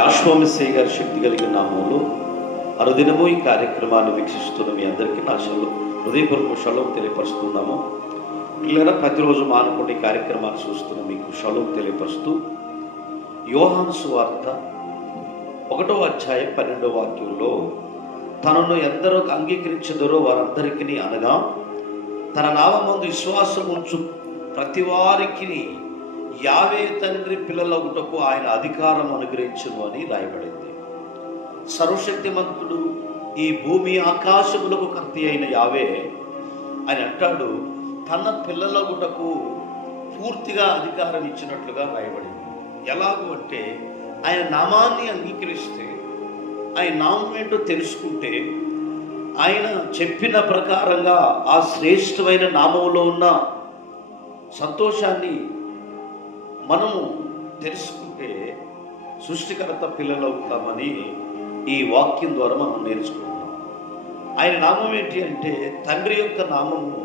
యాశ్వమిస్సయ్య గారి శక్తి కలిగిన నామంలో అనుదినము ఈ కార్యక్రమాన్ని వీక్షిస్తున్న మీ అందరికీ నా హృదయపూర్వక షలోం తెలియపరుస్తున్నాము. పిల్లల ప్రతిరోజు మానుకోండి ఈ కార్యక్రమాన్ని చూస్తున్న మీకు షలోం తెలియపరుస్తూ యోహాను సువార్త 1వ అధ్యాయం 12వ వాక్యంలో తనను ఎందరో అంగీకరించెదరో వారందరికీ అనగా తన నామమందు విశ్వాసం ఉంచు ప్రతి వారికి యావే తండ్రి పిల్లలగుటకు ఆయన అధికారం అనుగ్రహించును అని రాయబడింది. సర్వశక్తిమంతుడు ఈ భూమి ఆకాశములకు కర్త అయిన యావే ఆయన అంటాడు తన పిల్లలగుటకు పూర్తిగా అధికారం ఇచ్చినట్లుగా రాయబడింది. ఎలాగూ అంటే ఆయన నామాన్ని అంగీకరిస్తే, ఆయన నామం ఏంటో తెలుసుకుంటే, ఆయన చెప్పిన ప్రకారంగా ఆ శ్రేష్టమైన నామంలో ఉన్న సంతోషాన్ని మనము తెలుసుకుంటే సృష్టికర్త పిల్లలు అవుతామని ఈ వాక్యం ద్వారా మనం నేర్చుకుంటాం. ఆయన నామం ఏంటి అంటే తండ్రి యొక్క నామము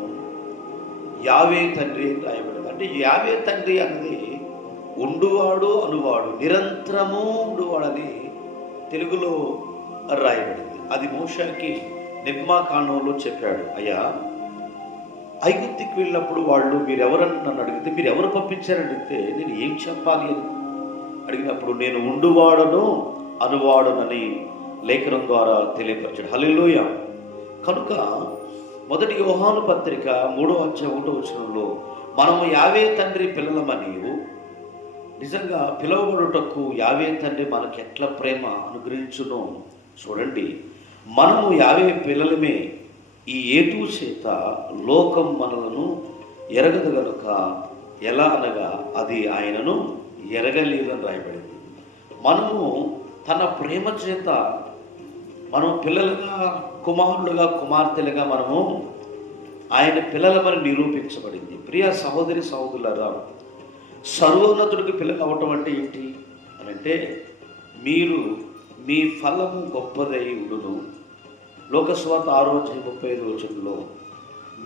యావే తండ్రి అని రాయబడింది. అంటే యావే తండ్రి అనేది ఉండువాడు అనువాడు, నిరంతరము ఉండువాడని తెలుగులో రాయబడింది. అది మోషేకి నిర్మాకాండంలో చెప్పాడు. అయ్యా, ఐగుప్తుకి వెళ్ళినప్పుడు వాళ్ళు మీరెవరని నన్ను అడిగితే, మీరు ఎవరు పంపించారని అడిగితే నేను ఏం చెప్పాలి అని అడిగినప్పుడు నేను ఉండువాడను అనువాడనని లేఖనం ద్వారా తెలియపరిచాడు. హల్లెలూయా. కనుక మొదటి యోహాను పత్రిక 3వ అధ్యాయం 1వ వచనంలో మనము యావే తండ్రి పిల్లలమని, నిజంగా పిలువబడుటకు యావే తండ్రి మనకి ఎట్లా ప్రేమ అనుగ్రహించునో చూడండి. మనము యావే పిల్లలమే, ఈ ఏటు చేత లోకం మనలను ఎరగదు గనుక, ఎలా అనగా అది ఆయనను ఎరగలేదని రాయబడింది. మనము తన ప్రేమ చేత మనం పిల్లలుగా, కుమారులుగా, కుమార్తెలుగా మనము ఆయన పిల్లలమని నిరూపించబడింది. ప్రియ సహోదరి సహోదరులారా, సర్వోన్నతుడికి పిల్లలు అవ్వటం అంటే ఏంటి అని అంటే, మీరు మీ ఫలము గొప్పదై ఉండును. లోకస్వార్త 6:35 వచనంలో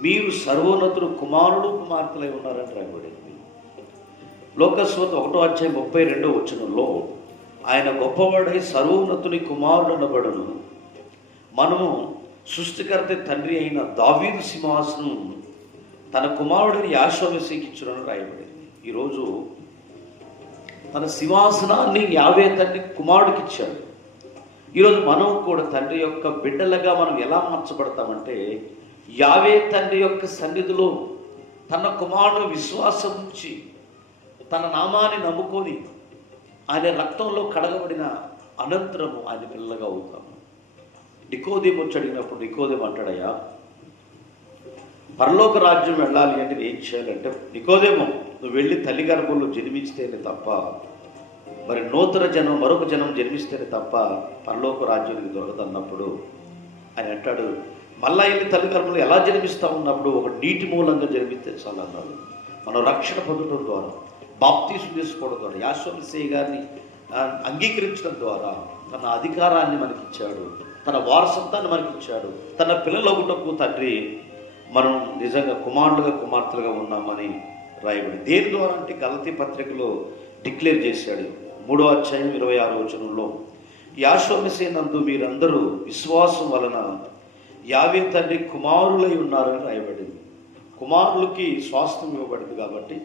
మీరు సర్వోన్నతుడు కుమారుడు కుమార్తెలై ఉన్నారని రాయబడింది. లోకస్వార్త 1వ అధ్యాయం 32వ వచనంలో ఆయన గొప్పవాడై సర్వోన్నతుని కుమారుడు అనబడును. మనము సృష్టికర్త తండ్రి అయిన దావీదు సింహాసనం తన కుమారుడిని యాషోమెస్సీకి ఇచ్చునని రాయబడింది. ఈరోజు తన సింహాసనాన్ని యావే తండ్రి కుమారుడికి ఇచ్చాడు. ఈరోజు మనం కూడా తండ్రి యొక్క బిడ్డలుగా మనం ఎలా మార్చబడతామంటే, యావే తండ్రి యొక్క సన్నిధిలో తన కుమారుడు విశ్వాసం ఉంచి తన నామాన్ని నమ్ముకొని ఆయన రక్తంలో కడగబడిన అనంతరము ఆయన పిల్లలుగా అవుతాము. నికోదేము వచ్చి అడిగినప్పుడు నికోదేము అంటాడయ్యా, పరలోక రాజ్యం వెళ్ళాలి అంటే ఏం చేయాలంటే, నికోదేము నువ్వు వెళ్ళి తల్లి గర్భంలో జన్మిస్తేనే తప్ప, మరి నూతన జనం మరొక జనం జన్మిస్తేనే తప్ప పరలోక రాజ్యానికి దొరకదు అన్నప్పుడు ఆయన అంటాడు, మళ్ళా వెళ్ళి తల్లి గర్భంలో ఎలా జన్మిస్తాం ఉన్నప్పుడు ఒక నీటి మూలంగా జన్మిస్తే చాలు అన్నాడు. మనం రక్షణ పొందడం ద్వారా, బాప్తీసం తీసుకోవడం ద్వారా, యాశ్వమిస్సయ్య గారిని అంగీకరించడం ద్వారా తన అధికారాన్ని మనకిచ్చాడు, తన వారసత్వాన్ని మనకిచ్చాడు. తన పిల్లలగుటకు తండ్రి మనం నిజంగా కుమారులుగా కుమార్తెలుగా ఉన్నామని రాయబడి. దేని ద్వారా అంటే గలతీ పత్రికలో డిక్లేర్ చేశాడు. 3వ అధ్యాయం 26వ వచనంలో యాషోమెస్సయ్య నందు మీరందరూ విశ్వాసం వలన యావే తండ్రి కుమారులై ఉన్నారని రాయబడింది. కుమారులకి స్వాస్థ్యం ఇవ్వబడింది కాబట్టి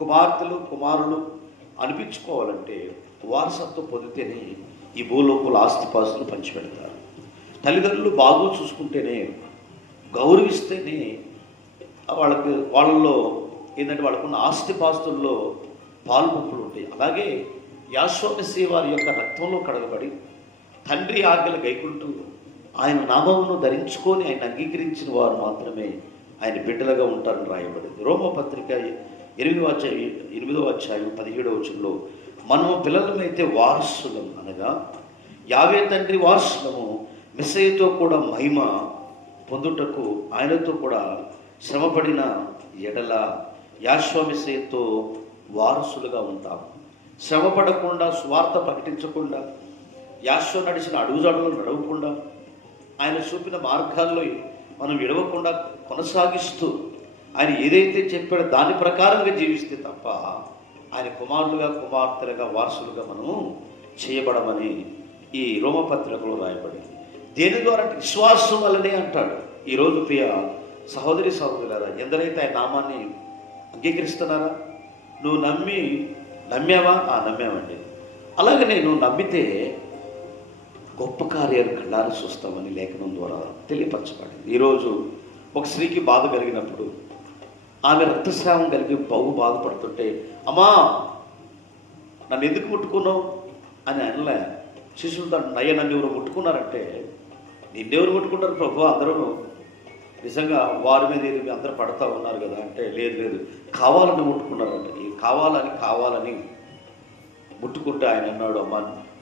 కుమార్తెలు కుమారులు అనిపించుకోవాలంటే వారసత్వం పొందితేనే ఈ భూలోకుల ఆస్తిపాస్తులు పంచిపెడతారు. తల్లిదండ్రులు బాగు చూసుకుంటేనే, గౌరవిస్తేనే వాళ్ళలో ఏంటంటే వాళ్ళకున్న ఆస్తిపాస్తుల్లో పాల్పొప్పులు ఉంటాయి. అలాగే యాషోమెస్సయ్య వారి యొక్క రక్తంలో కడగబడి తండ్రి ఆజ్ఞలు గైకుంటూ ఆయన నామమును ధరించుకొని ఆయన అంగీకరించిన వారు మాత్రమే ఆయన బిడ్డలుగా ఉంటారని రాయబడింది. రోమపత్రిక 8వ అధ్యాయం 17వ వచనంలో మనము పిల్లలమైతే వారసులం, అనగా యావే తండ్రి వారసులము, మెస్సయ్యతో కూడా మహిమ పొందుటకు ఆయనతో కూడా శ్రమపడిన ఎడల యాషోమెస్సయ్యతో వారసులుగా ఉంటాం. శ్రమపడకుండా, స్వార్థ ప్రకటించకుండా, యాషో నడిచిన అడుగుజాడులు నడవకుండా, ఆయన చూపిన మార్గాల్లో మనం విడవకుండా కొనసాగిస్తూ ఆయన ఏదైతే చెప్పాడో దాని ప్రకారంగా జీవిస్తే తప్ప ఆయన కుమారులుగా కుమార్తెలుగా వారసులుగా మనము చేయబడమని ఈ రోమపత్రికలో రాయబడింది. దేని ద్వారా అంటే విశ్వాసం వల్లనే అంటాడు. ఈరోజు ప్రియ సహోదరి సహోదరులారా, ఎందరైతే ఆయన నామాన్ని అంగీకరిస్తున్నారా? నువ్వు నమ్మావా? నమ్మావండి. అలాగే నేను నమ్మితే గొప్ప కార్యాలు కళ్ళారా చూస్తామని లేఖనం ద్వారా తెలియపరచబడింది. ఈరోజు ఒక స్త్రీకి బాధ కలిగినప్పుడు, ఆమె రక్తస్రావం కలిగి బాధపడుతుంటే, అమ్మా నన్ను ఎందుకు ముట్టుకున్నావు అని అనలే. శిష్యులతో నన్ను ఎవరు ముట్టుకున్నారంటే, నిన్నెవరు ముట్టుకుంటారు ప్రభు, అందరూ నిజంగా వారి మీద ఏది అందరూ పడతా ఉన్నారు కదా అంటే, లేదు కావాలని ముట్టుకున్నారంట. ఈ కావాలని ముట్టుకుంటే ఆయన అన్నాడు, అమ్మా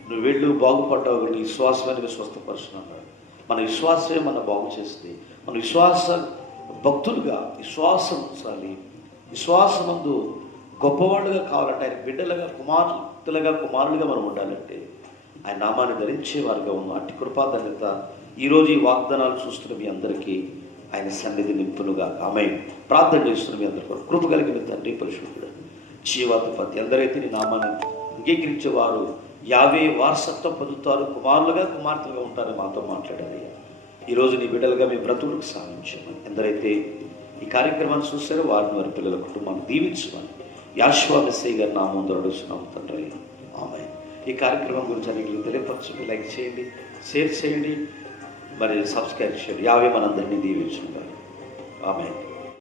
నువ్వు వెళ్ళు, బాగుపడ్డావు, నీ విశ్వాసమైన స్వస్థపరచు అన్నాడు. మన విశ్వాసమే మన బాగు చేస్తే, మన భక్తులుగా విశ్వాసమందు గొప్పవాళ్ళుగా కావాలంటే, ఆయన బిడ్డలుగా కుమారులుగా మనం ఉండాలంటే, ఆయన నామాన్ని ధరించే వారిగా ఉన్న అట్టి కృపాధన్యత ఈరోజు ఈ వాగ్దానాలు చూస్తున్న మీ అందరికీ ఆయన సన్నిధి నింపునుగా. ఆమె ప్రార్థన చేస్తున్న మీ అందరికీ కృప కలిగిన తండ్రి పరిశుద్ధుడు జీవాధిపతి, ఎందరైతే నీ నామాన్ని అంగీకరించేవారు యావే వారసత్వం పొందుతారు, కుమార్తెలుగా ఉంటారని మాతో మాట్లాడాలి. ఈరోజు నీ బిడ్డలుగా మీ బ్రతుకులకు సాధించమని, ఎందరైతే ఈ కార్యక్రమాన్ని చూస్తారో వారి పిల్లల కుటుంబాన్ని దీవించమని యాషువా మెస్సయ్య గారి నామం అడుగుతున్నాం తండ్రి. ఆమె ఈ కార్యక్రమం గురించి అనేక తెలియపరచండి, లైక్ చేయండి, షేర్ చేయండి, మరి సబ్స్క్రైబ్ చేయండి. యావే మనందరినీ దీవించుకుంటారు. ఆమె